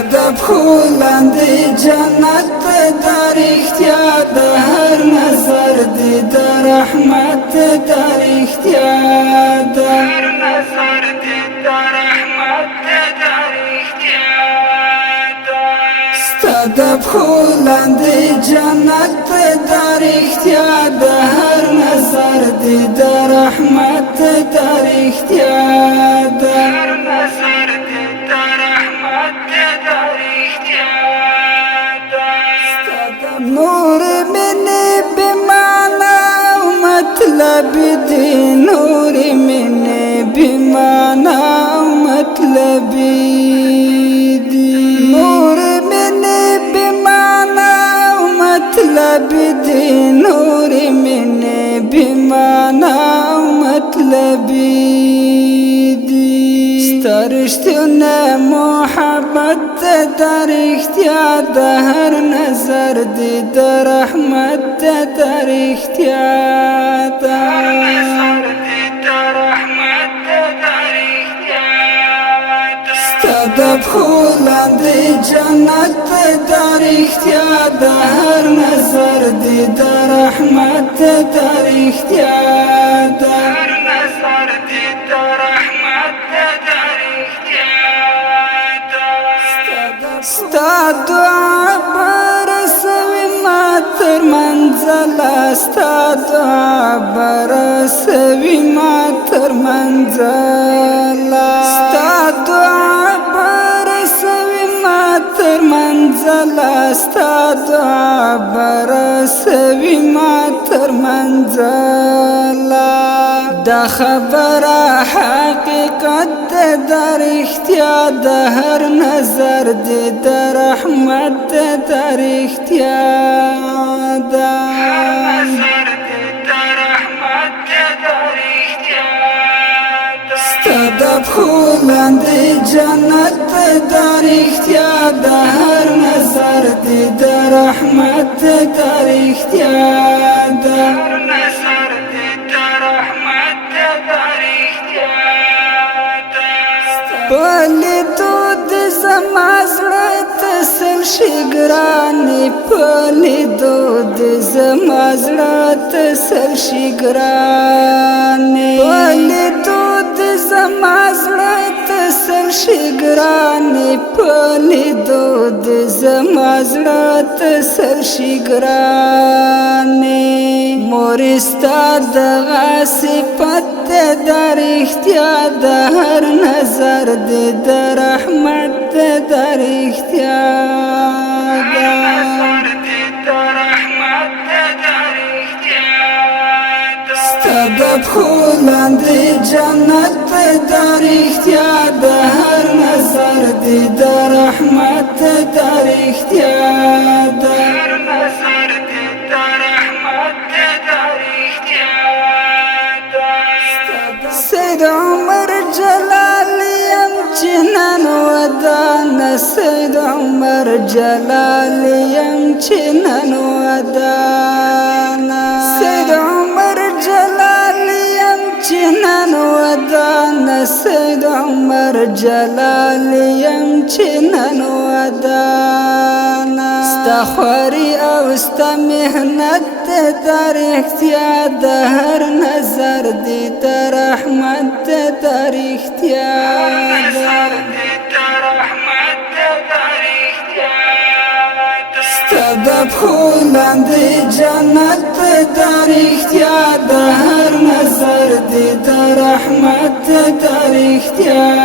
ستاد خولند جنت در اختیار د هر نظر دی در رحمت در اختیار د هر نظر دی در رحمت در اختیار ستاد خولند جنت در اختیار د هر نظر دی در رحمت در اختیار د هر نظر دی در رحمت در اختیار نور من بمعنى مطلب دی نور من بمعنى مطلب دی نور من بمعنى مطلب دی نور من بمعنى مطلب دی سترشتون محبت در اختیار د هر نظر دی در رحمت در اختیار د هر نظر دی در رحمت در اختیار ستاد خولند جنت در اختیار د هر نظر دی در رحمت در اختیار د هر نظر دی در رحمت در اختیار ستا دعا برسوی ما تر منزل ستا دعا برسوی ما تر منزل ستا دعا برسوی ما تر منزل ستا دعا برسوی ما تر منزل دا خبر حقیقت در اختیار د هر نظر دی در رحمت در اختیار د هر نظر دی در رحمت در اختیار ستاد خولند جنت در اختیار د هر نظر دی در رحمت در اختیار د هر نظر دی در رحمت در اختیار پلی دود زما زړه تسل شي ګرانې پلی دود زما زړه تسل شي ګرانې پلی دود زما زړه تسل شي ګرانې پلی دود زما زړه تسل شي ګرانې مور ستا دغه صفت در اختیار د هر نظر دی در رحمت در اختیار د هر نظر دی در رحمت در اختیار ستاد خولند جنت در اختیار د هر نظر دی در رحمت در اختیار د هر نظر دی در رحمت در اختیار سید عمر جلالیم چنن ودان سید عمر جلالیم چنن ودان سید عمر جلالیم چنن ودان سید عمر جلالیم چنن ودان ستا خواری او ستا محنت در اختیار د هر نظر دی در رحمت در اختیار ستاد خولند جنت در اختیار د هر نظر دی در رحمت در اختیار